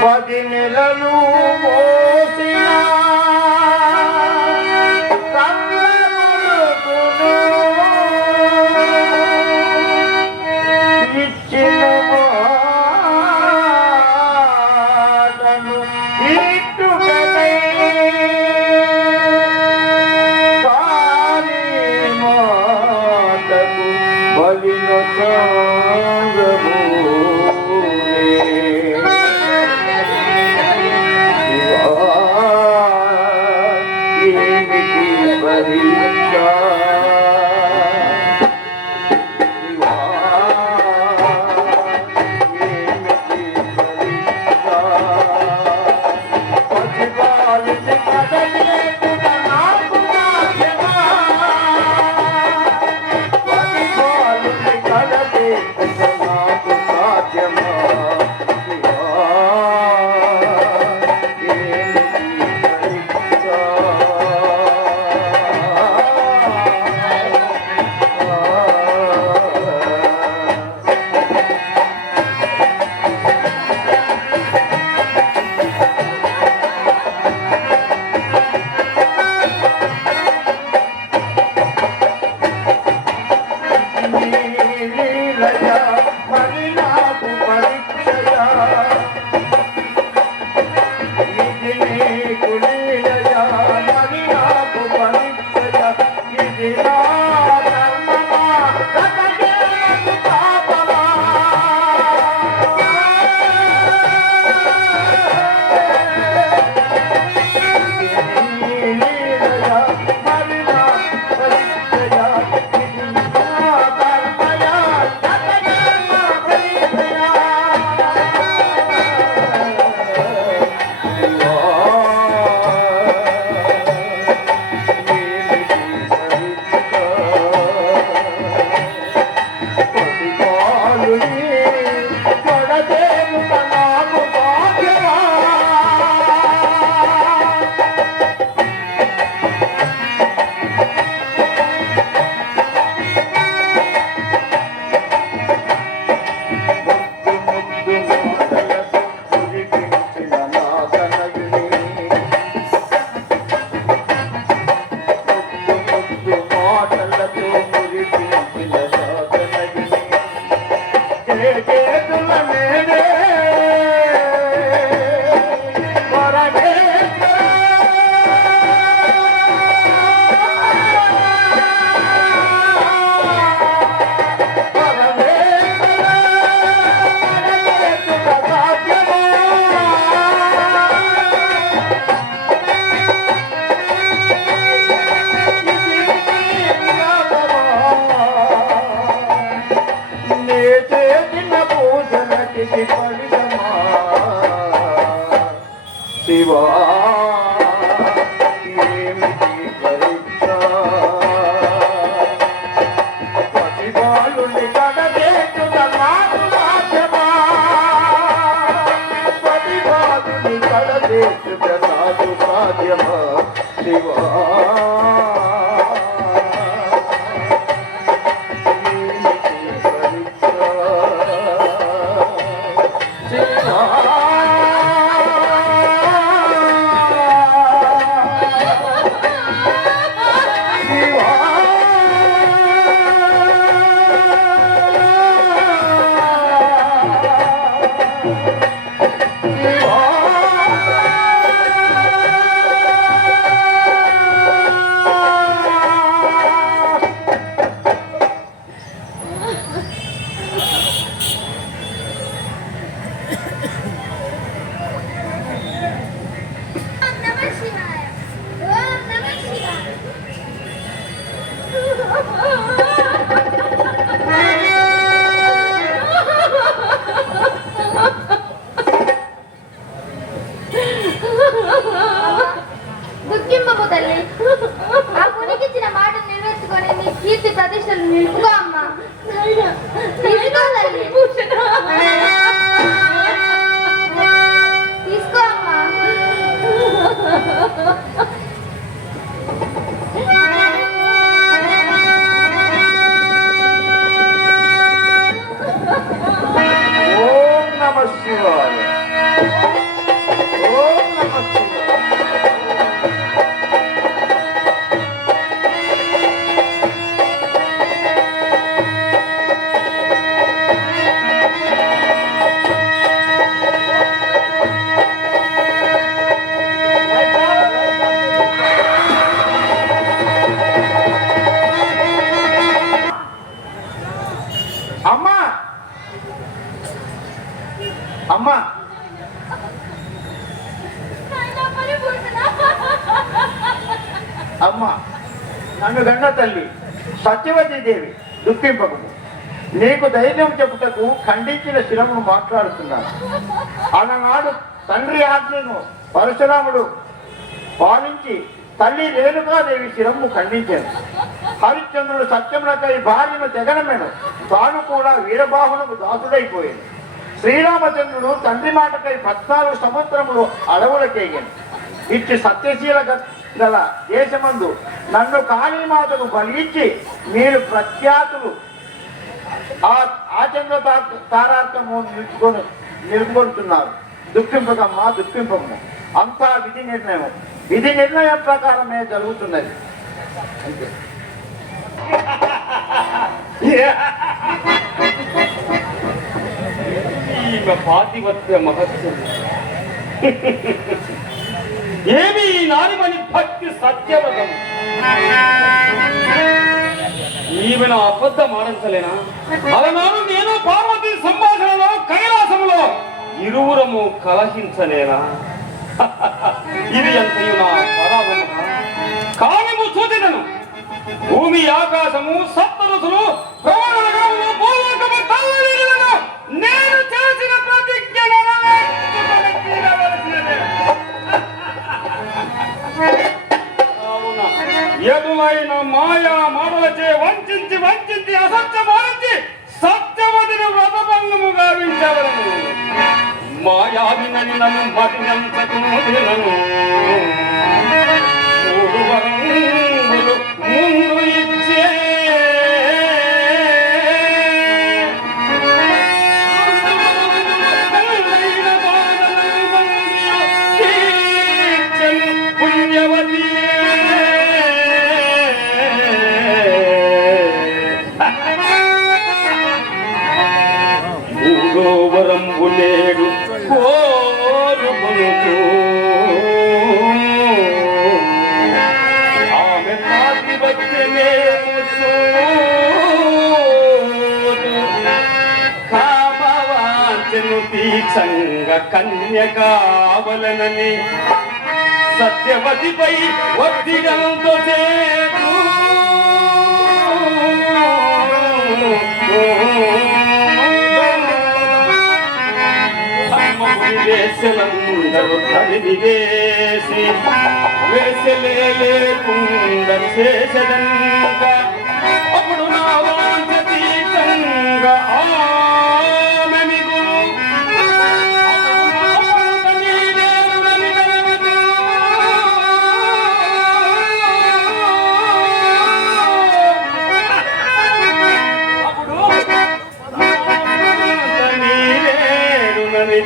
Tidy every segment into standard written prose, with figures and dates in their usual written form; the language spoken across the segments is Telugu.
10 నెలలు మోసిన కళ్ళగురుకును ఇచ్చిన మాటను ఇట్టుకై కాని మాటకు బలిన సంగము శివా ఏమిటి పరీక్ష ప్రతిభాలుని కడబెట్టుట నాకు సాధ్యమా ప్రతిభాలుని కడబెట్టుట నాకు సాధ్యమా శివా కీర్తి ప్రతిష్టలు నిలుపుగా అమ్మా. తీసుకో అమ్మా. అమ్మ నన్ను గంగ తల్లి సత్యవతి దేవి దుఃఖింపకము. నీకు ధైర్యం చెప్పుటకు ఖండించిన శిరమును మాట్లాడుతున్నాను. ఆనాడు తండ్రి ఆజ్ఞను పరశురాముడు పాలించి తల్లి రేణుకాదేవి శిరము ఖండించాను. హరిశ్చంద్రుడు సత్యములకై భార్యను తెగనమెను, తాను కూడా వీరబాహునకు దాసుడైపోయాను. శ్రీరామచంద్రుడు తండ్రి మాటకై 14 సంవత్సరములు అడవులకేగాను. ఇచ్చి సత్యశీల గల దేశమందు నన్ను కాళీమాతకు బలించి మీరు ప్రఖ్యాతులు ఆచంద్ర తారార్థము నిలుపుకుంటున్నారు. దుఃఖింపకమ్మా దుఃఖింపము, అంతా విధి నిర్ణయం. విధి నిర్ణయం ప్రకారమే జరుగుతున్నది. అంతే. పాతివత్య మహత్యం ఏమి నానిమని భక్తి సత్యవ్రతం. ఈమె నా అబద్ధం ఆడించలేనా? అలనాడు నేను పార్వతి సంభాషణలో కైలాసంలో ఇరువురము కలహించలేనా? ఇది అంతయు నా పరామర్శ. కావ్యము చూచిదను. భూమి ఆకాశము సప్తరుసులు ప్రవణము భూలోకము తల్లడిల్లును. నేను చేసిన ప్రతిజ్ఞ ఎదులైన మాయా మాటలచే వంచి వంచి అసత్యమారించి సత్యవతిని వ్రతభంగము గావించవలను. మాయావినని నన్ను మతినంతకును మూడు వరములు ముందు ఇచ్చే పుణ్యవతి మూడో వరంబు నేడు కోరుకొనుచు ఆమె పాతివత్యమేమో సోదు కామవాంఛను తీక్షంగ కన్య కావలనని సత్యవతిపై ఒత్తిడంతో చేరు వేసలందరూ తరిమి వేసి వేసలేకుండా చేసదంక అప్పుడు నా వాంఛ తీర్థంగా ఆమె మిగులు.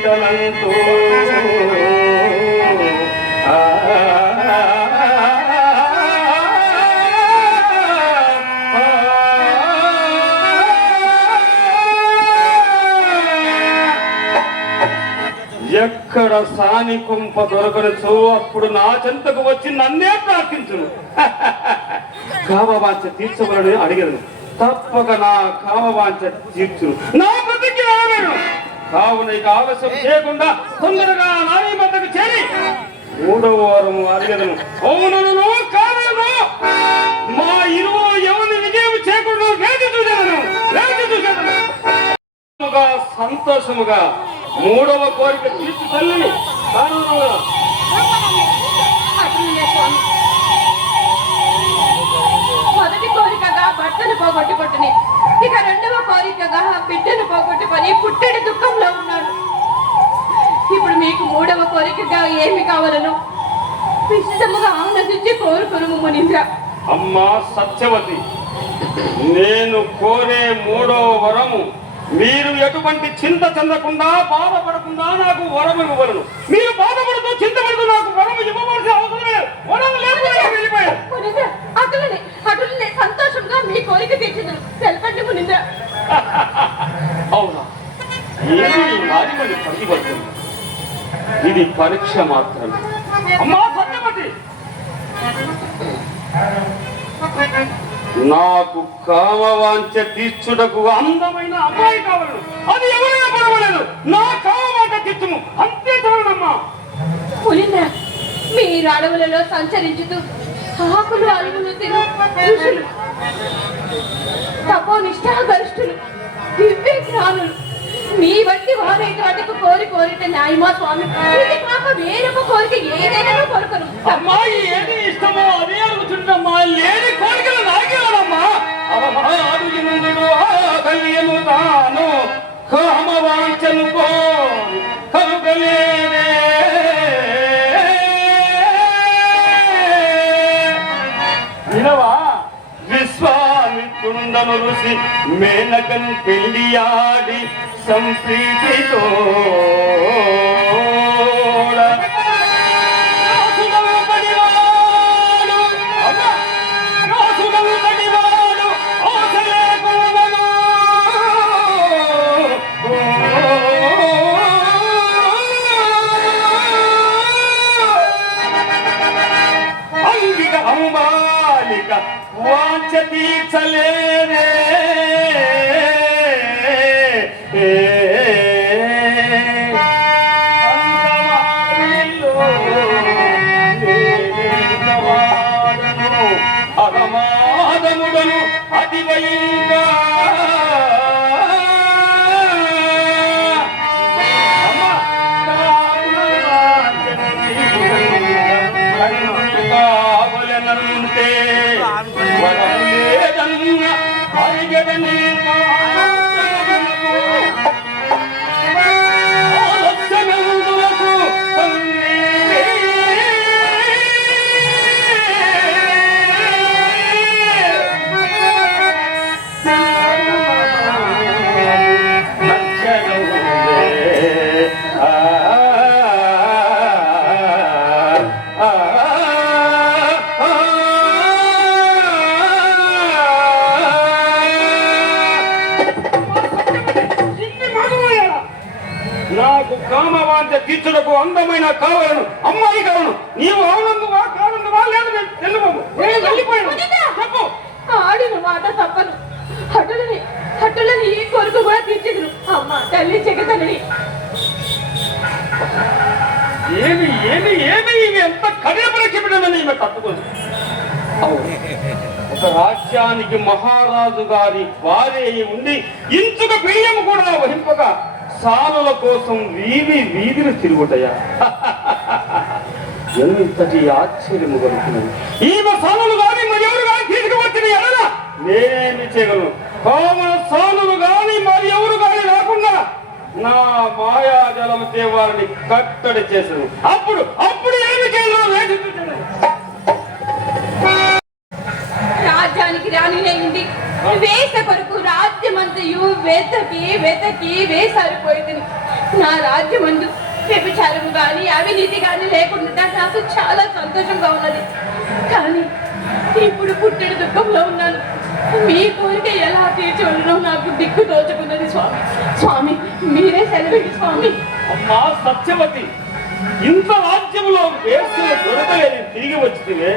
తలంతో ఎక్కడ సాని కుంప దొరకనచో అప్పుడు నా చెంతకు వచ్చి నన్నే ప్రార్థించును. కామవాంఛ తీర్చవలని అడిగను. తప్పక నా కామవాంఛ తీర్చును. నా ప్రతిజ్ఞ నెరవేరును. కావున ఇక ఆలస్యం చేయకుండా తొందరగా నాని వద్దకు చేరి మూడవ వారం అడిగదను. అవునను కాదు మా ఇరువురు ఎవరిని విజయం చేయకుండా వేచి చూసేదను. సంతోషముగా మూడవ కోరిక తీర్చి తల్లి మొదటి కోరికగా భర్తను పోగొట్టుకుంటుని, ఇక రెండవ కోరికగా బిడ్డను పోగొట్టుకొని పుట్టెడి దుఃఖంలో ఉన్నాడు. ఇప్పుడు మీకు మూడవ కోరికగా ఏమి కావాలను విశిష్టముగా ఆనందించి కోరుకును మునీంద్ర. అమ్మా సత్యవతి, నేను కోరే మూడవ వరము మీరు ఎటువంటి చింత చెందకుండా బాధపడకుండా నాకు వరము ఇవ్వవలను. మీరు బాధపడుతూ చింతపడుతూ నాకు వరము ఇవ్వవలసిన అవసరం లేదు. వరము వెళ్ళిపోయారు. అటులనే సంతోషంగా మీ కోరిక తీర్చింది. తెలపండి మునీంద్ర. అవునా? ఏది నారిమణి ప్రతిబద్ధం. ఇది పరీక్ష మాత్రమే. అమ్మా సత్యవతి, నాకు కామవాంఛ తీర్చుటకు అందమైన అమ్మాయి కావాలి. అది ఎవరైనా పర్వాలేదు. నా కామవాంఛ తీర్చుము, అంతే చాలమ్మా. మునీంద్ర, మీరు అడవులలో సంచరించుతూ ఆకులు అలుగులు తిను ఋషులు, తపోనిష్టాగరిష్ఠులు, దివ్య జ్ఞానులు, మీ వంటి వారు ఇటువంటి కోరిక న్యాయమా స్వామి? ఇది కాక వేరొక కోరిక ఏదైనా కోరుకను. అమ్మాయి ఏది ఇష్టమో అదే అడుగుతుందమ్మా. లేని కోరికలు నాకేనమ్మా. అడుగునందుడు కలియను తాను కామవాంఛను కలుగలేదే. వినవా? విశ్వామిత్రుండను ఋషి మేనకన్ పెళ్లియాడి సంప్రీతితో అంగిక అంబాలిక వాంఛ తీర్చలేదే. అగమాదముడను అతివైగా కావలనంటే వరము లేదన్న అరిగదని నాకు కామవాంఛ తీర్చుటకు అందమైన కావాలను అమ్మాయి కావను. నీవు అవునందువా కానందువా లేదు వెళ్ళిపోయాను. చెప్పు. ఆడిన మాట తప్పను. హట్టులని ఈ కొరకు కూడా తీర్చిదును. అమ్మ తల్లి జగతల్లి. ఏమి ఏమి ఏమి ఇవి ఎంత కడియపల చెప్పడమని ఈమె తట్టుకోదు. ఒక రాజ్యానికి మహారాజు గారి భార్య ఉండి ఇంచుక బియ్యం కూడా వహింపక సానుల కోసం వీధిని తిరుగుతాయా? ఎంతటి ఆశ్చర్యము కలుగుతున్నది. ఈమె సానులు కానీ మరి ఎవరు కానీ తీసుకువచ్చిన ఎడలా నేనేమి చేయగలను? కావున సానులు కానీ మరి ఎవరు కానీ రాకుండా నా మాయాజలం వారిని కట్టడి చేశాను. అప్పుడు ఏమి చేయాలో రాజ్యానికి రానినేయండి. వేస కొరకు రాజ్యమంతయు వెతకి వేసారిపోయింది. నా రాజ్యమందు వ్యభిచారము గాని అవినీతి గాని లేకుండా నాకు చాలా సంతోషంగా ఉన్నది. కానీ ఇప్పుడు పుట్టెడు దుఃఖంలో ఉన్నాను. మీ కోరిక ఎలా తీర్చవలనో నాకు దిక్కు తోచుకున్నది స్వామి. మీరే సెలవిడి స్వామి. అమ్మా సత్యవతి, ఇంత రాజ్యంలో వేసులు దొరకలేని తిరిగి వచ్చితే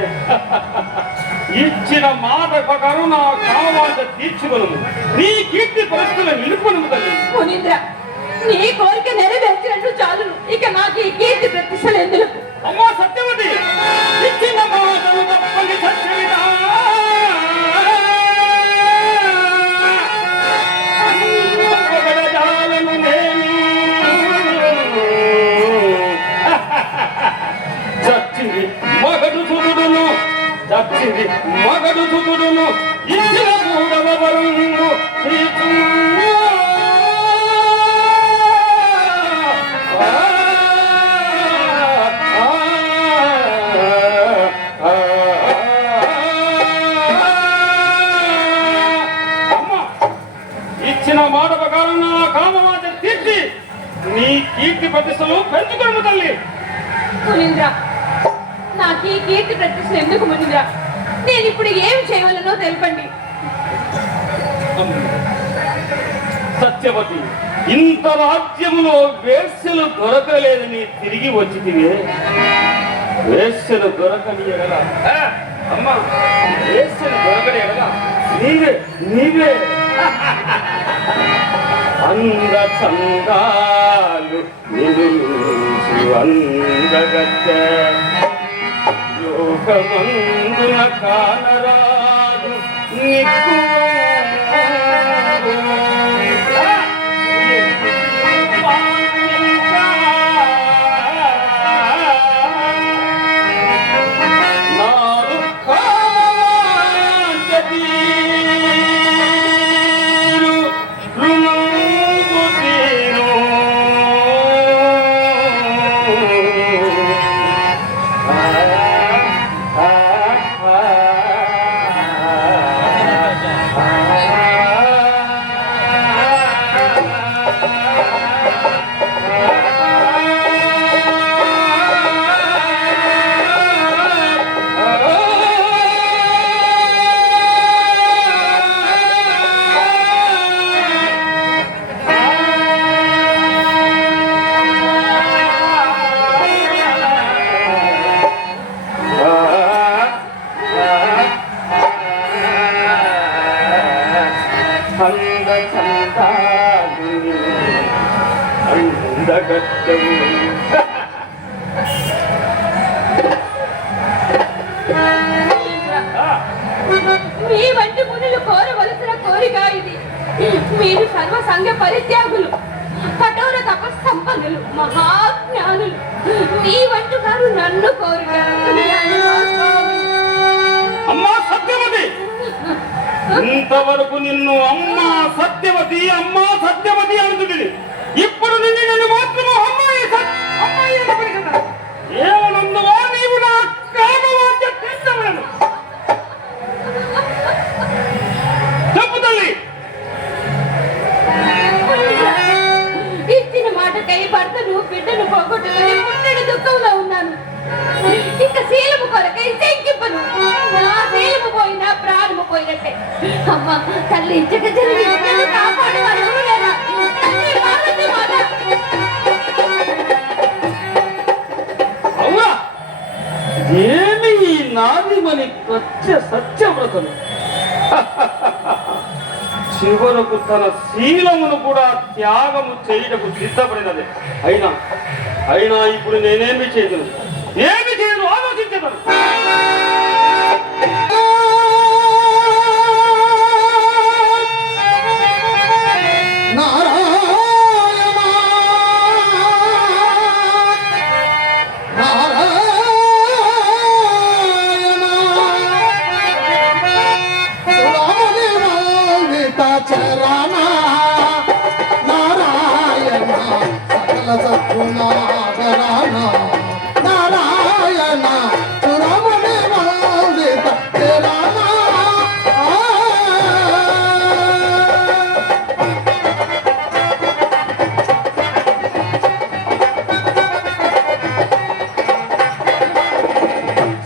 ఇచ్చిన మాట ప్రకారం నా కావాల్సిన తీర్చుకొను. నీ కీర్తి పరిస్థితులు నిలుపును తల్లి. మునీంద్ర, నీ కోరిక నెరవేర్చినట్టు చాలును. ఇక నాకు ఈ కీర్తి ప్రతిష్టలు ఎందుకు? అమ్మా సత్యవతి, ఇచ్చిన మాటలు తప్పని సత్యవిధా చచ్చింది మగడు సుతుడును ఇచ్చిన మూడవ వరుంగు ఇచ్చిన మాట ప్రకారం నా కామవాంఛ తీర్చి నీ కీర్తి ప్రతిష్టలు పెంచుకోము తల్లి. మునీంద్ర, నాకు ఈ కీర్తి ప్రతిష్టలు ఎందుకు మునీంద్ర? నేను ఇప్పుడు ఏం చేయవలనో తెలపండి. సత్యవతి, ఇంత రాజ్యములో వేశ్యలు దొరకలేదని తిరిగి వచ్చితివే. వేశ్యలు దొరకని ఎడలా అమ్మా, వేశ్యలు దొరకని ఎడలా నీవే అంద చందాలు నిలుచు అందగత్త లోకమందు కానరాదు నిక్కు మీ వంటి మునులు కోరవలసిన కోరిక ఇది. మీరు సర్వ సంఘ పరిత్యాగులు, కఠోర తపస్సంపన్నులు, మహాజ్ఞానులు. మీ వంటి వారు నన్ను కోరుగారు. అమ్మా సత్యవతి, ఇంతవరకు నిన్ను అమ్మా సత్యవతి అంటుంది. ఇప్పుడు నిన్ను మాత్రము అమ్మాయి ఏమనందువా నీవు నా కామవాక్య తీర్చలేను. చెప్పు తల్లి. ఇచ్చిన మాటకై భర్తను బిడ్డను పోగొట్టుకుని పుట్టడి దుఃఖంలో ఉన్నాను. ఇక శీలము కొరకై శంకింపను. నా శీలము పోయినా ప్రాణము పోయినట్టే. అమ్మ తల్లి జగజనని నన్ను కాపాడేవారు ఎవరు లేరా? తల్లి పార్వతి మాత. అవునా? ఏమి ఈ నాదిమని సత్యవ్రతను చివరకు తన శీలమును కూడా త్యాగము చేయటకు సిద్ధపడినది. అయినా ఇప్పుడు నేనేమి చేయను ఆలోచించదను. నారాయణ సురమణి మౌలిత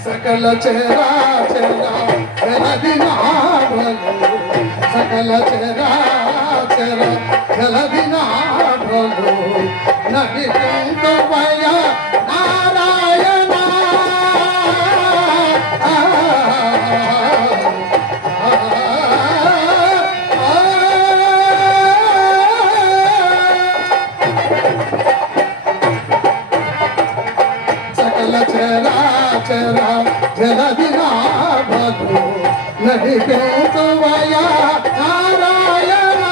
సకల చెరా చెరా జలదినాభలు సకల చెరా చెరా జలదినాభలు నడిపింతు భయ నారాయణ సకల చెరా చెరా జలదినాభలు నడిపింతు భయ నారాయణ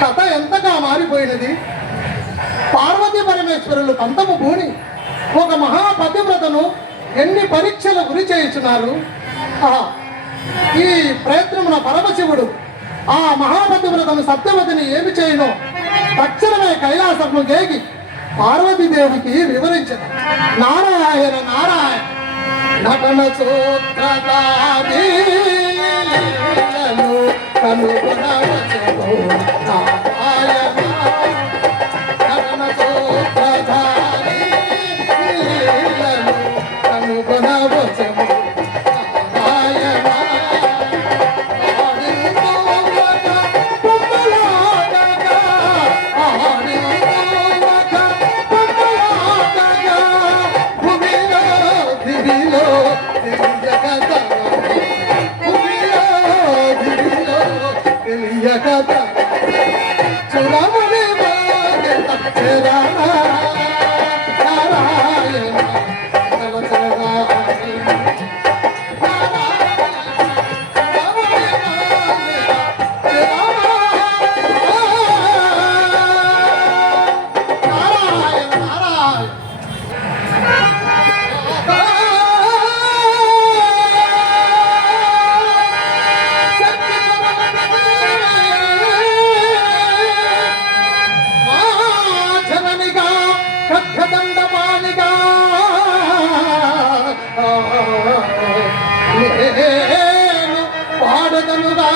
కథ ఎంతగా మారిపోయినది. పార్వతీ పరమేశ్వరులు పంతము భూని ఒక మహాపతివ్రతను ఎన్ని పరీక్షలు గురి చేయించున్నారు. ఈ ప్రయత్నమున పరమశివుడు ఆ మహాపతివ్రతను సత్యవతిని ఏమి చేయను తక్షణమే కైలాసము గేగి పార్వతీదేవికి వివరించిన నారాయణ నారాయణ నటన సూత్రధారీలను కనుగొనవచ్చును నారాయణ నటన సూత్రధారీలను కనుగొనవచ్చును నారాయణ చూడమని నారాయణ జననిగా ఖడ్గదండపాణిగా నేను పాడదనుగా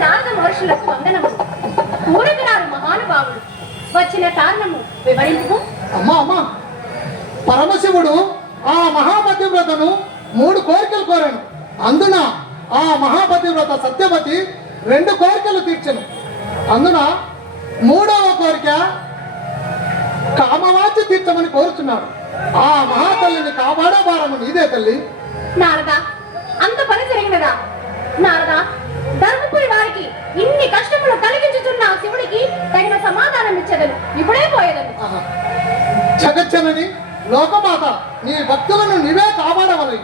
నారద మహర్షులకు వందనము. ఊరగరారు మహానుభావుడు వచ్చిన కారణము వివరింపు. అమ్మా అమ్మా పరమశివుడు ఆ మహాపతివ్రతను 3 కోరికలు కోరాను. అందున ఆ మహాపతివ్రత సత్యవతి 2 కోరికలు తీర్చను. అందున 3వ కోరిక కామవాంఛ తీర్చమని కోరుచున్నాడు. ఆ మహాతల్లిని కాపాడే భారము నీదే తల్లి. నారద అంత పని జరిగినదా? నారద ధర్మపురి వారికి ఇన్ని కష్టములు కలిగించుతున్న శివుడికి తగిన సమాధానం ఇచ్చదను. ఇప్పుడే పోయేదను. ఆహా. జగజ్జనని లోకమాత నీ భక్తులను నీవే కాపాడవలె.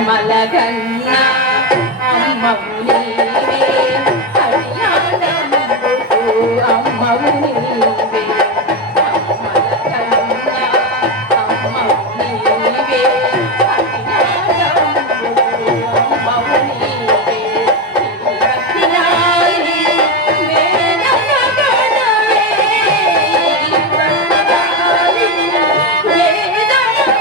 అమ్మలగన్నా అమ్మవు నీవే, కళ్యాణముకు అమ్మవు నీవే. అమ్మలగన్నా అమ్మవు నీవే, కళ్యాణముకు అమ్మవు నీవే. భక్తిరాయి వేదనగణవే, భక్తిరాయి వేదనగణవే.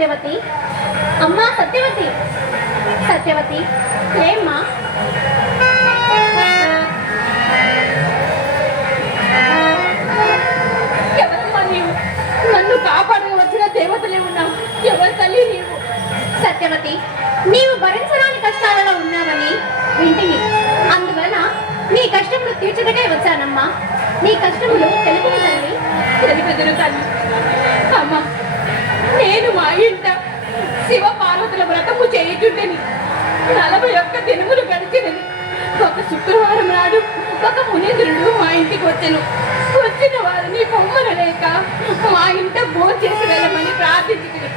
సత్యవతి, అమ్మా సత్యవతి, సత్యవతి ఏమ్మా? ఎవరమ్మా నీవు? నన్ను కాపాడగా వచ్చిన దేవతలే ఉన్నావు. ఎవరి తల్లి నీవు? సత్యవతి, నీవు భరించరాని కష్టాలలో ఉన్నావని వింటిని. అందువలన నీ కష్టములు తీర్చడకే వచ్చానమ్మా. నీ కష్టములు తెలుపు తల్లి. తెలిపెదురు తల్లి. అమ్మా, నేను మా ఇంట శివ పార్వతుల వ్రతము చేయుచుండెని 41 దినములు గడిచినది. ఒక శుక్రవారం నాడు ఒక మునీంద్రుడు మా ఇంటికి వచ్చెను. వచ్చిన వారిని పొమ్మను లేక మా ఇంట భోంచేసి వెళ్ళమని ప్రార్థించుకుని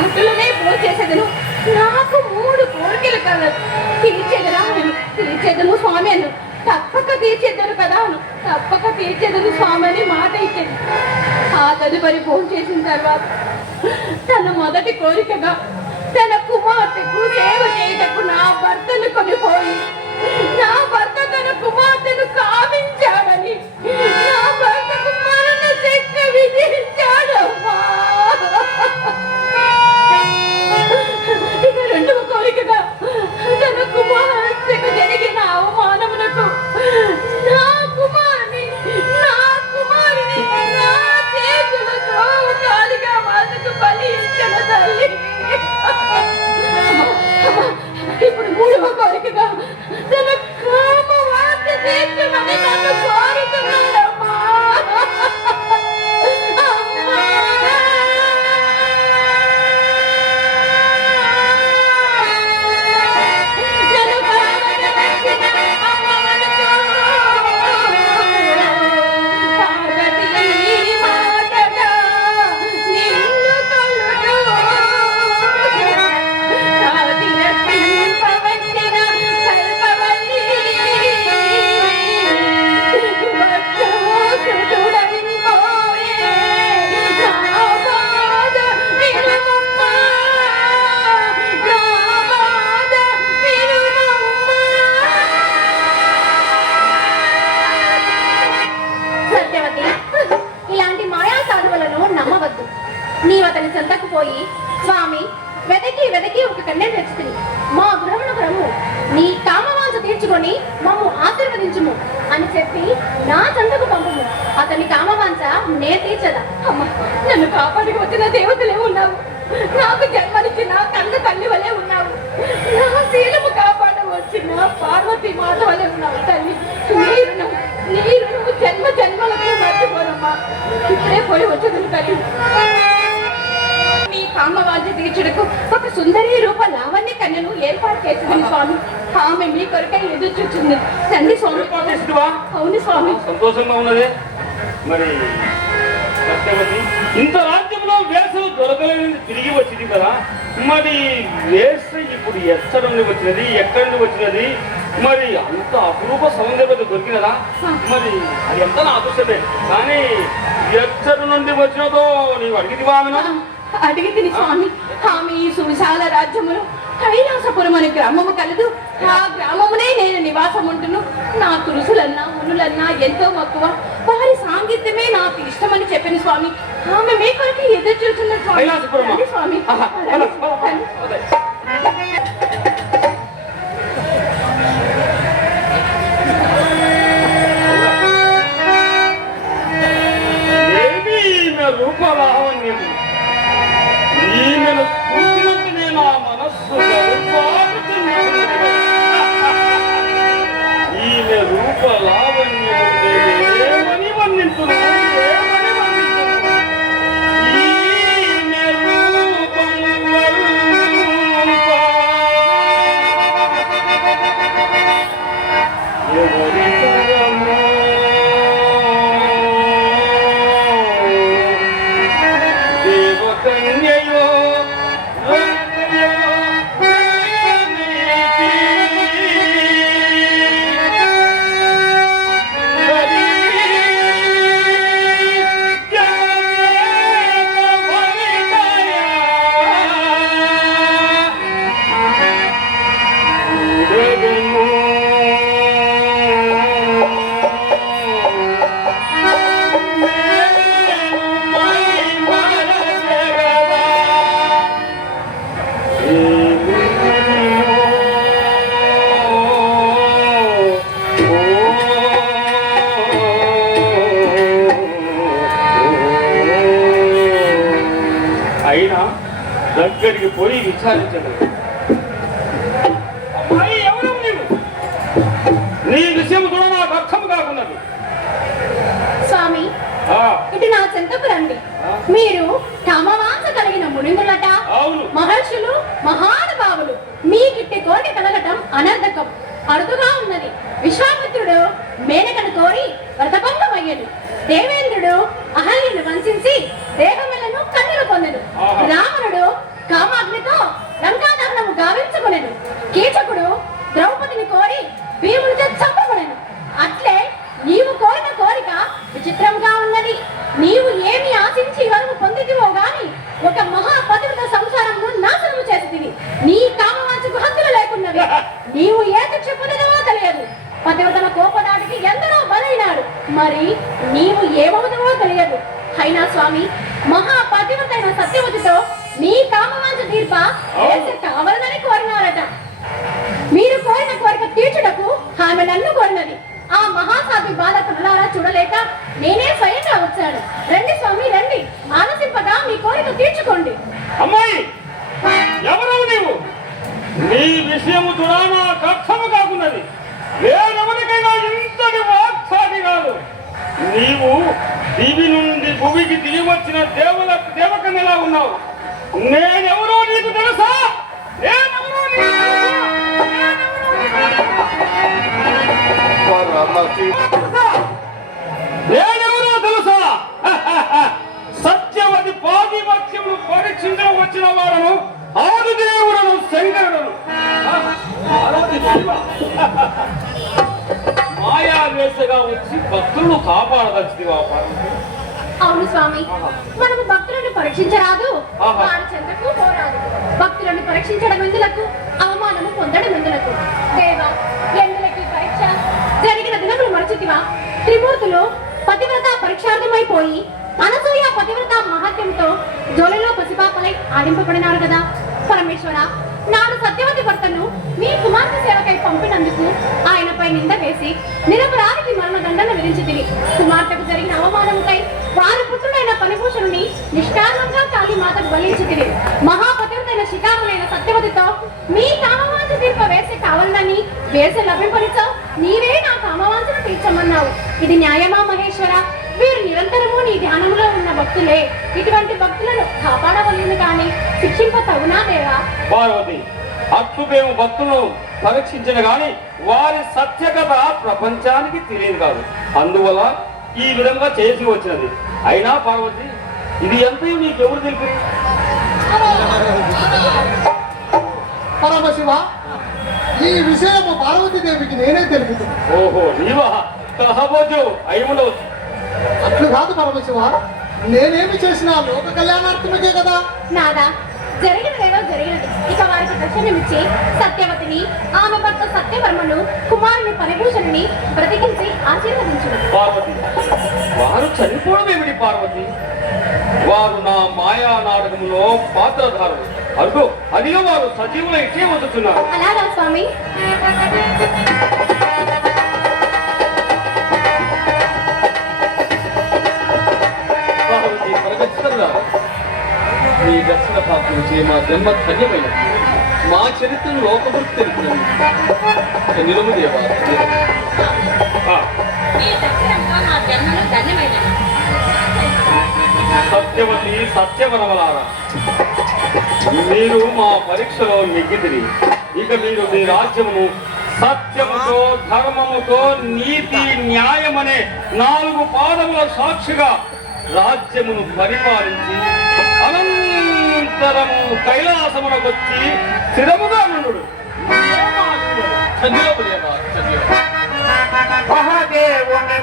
అటులనే భోంచేసేదను. నాకు 3 కోరికలు కలదు. తీర్చేదరా అని. తీర్చేదను స్వామి అను. తప్పక తీర్చేద్దరు కదా అను. తప్పక తీర్చేదను స్వామి అని మాట ఇచ్చేది. ఆ తదుపరి భోజనం చేసిన తర్వాత తన మొదటి కోరికగా తన కుమార్తెకు సేవ చేయటకు నా భర్తను కొనిపోయి నా భర్త తన కుమార్తెను కామించాడని నా భర్తకు మరణ శిక్ష విధించాడమ్మా. ఇక రెండవ కోరికగా తన కుమార్తెకు జరిగిన అవమానమునకు నా కుమారుని నా చేతులతో కాలిగా మనకు బలి ఇచ్చిన తల్లి. ఇప్పుడు 3వ కోరికగా తన కామ వార్త తీర్చమని నన్ను కోరుతున్నాడమ్మా. సత్యవతి, ఇలాంటి మాయా సాధువులను నమ్మవద్దు. నీవు అతని చెంతకు పోయి, స్వామి వెదకి వెదకి ఒక కన్యను తెచ్చుకుని మా గృహమునకు రమ్ము, నీ కామవాంఛ తీర్చుకొని మమ్ము ఆశీర్వదించుము అని చెప్పి నా చెంతకు పంపుము. అతని కామవాంఛ నే తీర్చదా. అమ్మ, నన్ను కాపాడికి వచ్చిన దేవతలే ఉన్నావు. నాకు జన్మనిచ్చిన కన్న తల్లి వలె ఉన్నావు. నా శీలము కాపాడ వచ్చిన పార్వతీ మాత వలె ఉన్నావు తల్లి. నీరు నువ్వు జన్మ జన్మలకు మర్చిపోరమ్మా. ఇప్పుడే పోయి వచ్చేది తల్లి. మీ కామవాంఛ తీర్చుటకు ఒక సుందరి రూప లావణ్య కన్యను ఏర్పాటు చేసింది స్వామి. ఆమె మీ కొరకై ఎదురు చూచింది. తండ్రి స్వామి. అవును స్వామి. సంతోషంగా ఉన్నది. మరి సత్యవతి, ఇంత రాజ్యంలో వేసవి దొరకలేని తిరిగి వచ్చింది కదా. మరి వేస ఇప్పుడు ఎక్కడ నుండి వచ్చినది, ఎక్కడి నుండి వచ్చినది? మరి అంత అపరూప సౌందర్యత దొరికినదా? మరి అది ఎంత నా అదృష్టమే. కానీ ఎక్కడి నుండి వచ్చినదో నీవు అడిగిదివా? అడిగి తిని స్వామి. ఆమె ఈ సువిశాల రాజ్యములు కైలాసపురం అనే గ్రామము కలదు. ఆ గ్రామమునే నేను నివాసం ఉంటును. నా తులసులన్నా మునులన్నా ఎంతో మక్కువ. వారి సాంగత్యమే నాకు ఇష్టమని చెప్పిన స్వామి. ఆమె మీ కొరకు ఎదురు చూస్తున్న స్వామి. స్వామి రూపలావణ్యం ఈమెను చూసినట్టునే నా మనస్సు ఈమె రూపలావణ్యం ఏమని వర్ణించున్నాను. ఈమె రూపం అయినా దగ్గరికి పోయి విచారించదు. అమ్మాయి, ఎవరు నీవు? నీ విషయం కూడా నాకు అర్థం కాకున్నది. స్వామి, ఆ, ఇటు నా చెంతకు రండి. మీరు కామవాంఛ కలిగిన మునిందులట, అవును. మహర్షులు, మహానుభావులు. మీకిట్టి కోరిక కలగటం అనర్థకం, అరుదుగా ఉన్నది. విశ్వామిత్రుడు మేనకను కోరి వ్రతభంగమయ్యను. దేవేంద్రుడు అహల్యను వంచించి దేహములను కన్నులు పొందెను. రావణుడు కామాగ్నితో లంకాదహనము గావించుకొనెను. కీచకుడు ద్రౌపదిని కోరి భీమునితో చంపబడెను. అట్లే నీవు కోరిన కోరిక విచిత్రంగా ఉన్నది. నీవు ఏమి ఆశించి వరకు పొందితివో గాని ఒక మహాపతివ్రత సంసారమును నాశనము చేసితివి. నీ కామవాంఛకు హద్దులు లేకున్నవి. నీవు ఏ శిక్ష పొందినవో తెలియదు. పతివ్రతల కోపదాటికి ఎందరో బలైనారు. మరి నీవు ఏమవుతావో తెలియదు. అయినా స్వామి, మహాపతివ్రతైన సత్యవతితో నీ కామవాంఛ తీర్ప కావాలని కోరినారట. మీరు కోరిన కోరిక తీర్చుటకు ఆమె నన్ను కోరినది. ఆ మహాసాధి బాధ కనులారా చూడలేక నేనే స్వయంగా వచ్చాను. రండి స్వామి, రండి. ఆలసింపగా మీ కోరిక తీర్చుకోండి. అమ్మాయి, ఎవరవు నీవు? నీ విషయము కూడా నాకు అర్థము కాకున్నది. వేరెవరికైనా ఇంతటి వాక్సాది కాదు. నీవు దివి నుండి భూమికి దిగి వచ్చిన దేవకన్యలా ఉన్నావు. నేనెవరో నీకు తెలుసా? నేనెవరో నీకు తెలుసా? సత్యవతి పాదివత్యములు పరీక్షించడం వచ్చిన వారను ఆదిదేవులను శంకరులను మాయా వేసగా వచ్చి భక్తులను కాపాడదచ్చివా? అవును స్వామి, మనము భక్తులను పరీక్షించరాదు, వారి చెంతకు పోరాదు. భక్తులను పరీక్షించడం ఎందులకు, అవమానము పొందడం ఎందులకు? దేవా, ఎందులకి పరీక్ష? జరిగిన దినములు మరచితివా? త్రిమూర్తులు పతివ్రత పరీక్షార్థమైపోయి అనసూయ పతివ్రత మహత్యంతో జోలిలో పసిపాపలై ఆడింపబడినారు కదా. పరమేశ్వర, నాడు సత్యవతి భర్తను మీ కుమార్తె సేవకై పంపినందుకు ఆయనపై నింద వేసి నిరపరాధికి మరణదండన విధించితివి. కుమార్తెకు జరిగిన అవమానముకై వారి పుత్రుడైన పనిభూషణుని నిష్కారణంగా కాళీమాతకు బలించితివి. మహాపతివ్రతైన శిఖాములైన సత్యవతితో మీ కామవాంఛ తీర్ప వేసి కావాలని వేసి లభింపనిచో నీవే నా కామవాంఛను తీర్చమన్నావు. ఇది న్యాయమా మహేశ్వర? వీరు నిరంతరము నీ ధ్యానంలో ఉన్న భక్తులే. ఇటువంటి భక్తులను కాపాడవలను కానీ శిక్షింప తగునా దేవా? పార్వతి, అట్లు మేము భక్తులను పరీక్షించిన గాని వారి సత్యకథ ప్రపంచానికి తెలియదు కాదు. అందువల్ల ఈ విధంగా చేసి వచ్చినది. అయినా పార్వతి, ఇది ఎంత నీకెవరు తెలిపి? పరమశివ, ఈ విషయము పార్వతీదేవికి నేనే తెలుపుతుంది. ఓహో, నీవా? కహబోజు అయిములో. అట్లు కాదు పరమశివ, నేనేమి చేసినా లోక కళ్యాణార్థమకే కదా. నాదా, జరిగినదేదో జరిగినది. ఇక వారికి దర్శనమిచ్చి సత్యవతిని, ఆమె భర్త సత్యవర్మను, కుమారుని పరిభూషణుని బ్రతికించి ఆశీర్వదించుడు. పార్వతి, వారు చనిపోవడం ఏమిటి పార్వతి? వారు నా మాయా నాటకంలో పాత్రధారులు. అదిగో అదిగో వారు సజీవుల ఇట్టే వదుతున్నారు. అలాగా స్వామి? పార్వతి, ప్రగతిస్తున్నా నీ దర్శన పాత్రలు చే మా జన్మ ధన్యమైనది. మా చరిత్రను లోకవృత్తి తెలుపుతుంది. నిలుము దేవా. సత్యవతి, సత్యవనవలారా, మీరు మా పరీక్షలో నెగ్గితిరి. ఇక మీరు మీ రాజ్యమును సత్యముతో, ధర్మముతో, నీతి, న్యాయమనే 4 పాదముల సాక్షిగా రాజ్యమును పరిపాలించి అనంతరము కైలాసమునకొచ్చి స్థిరముగా నుండు. మహాదేవుని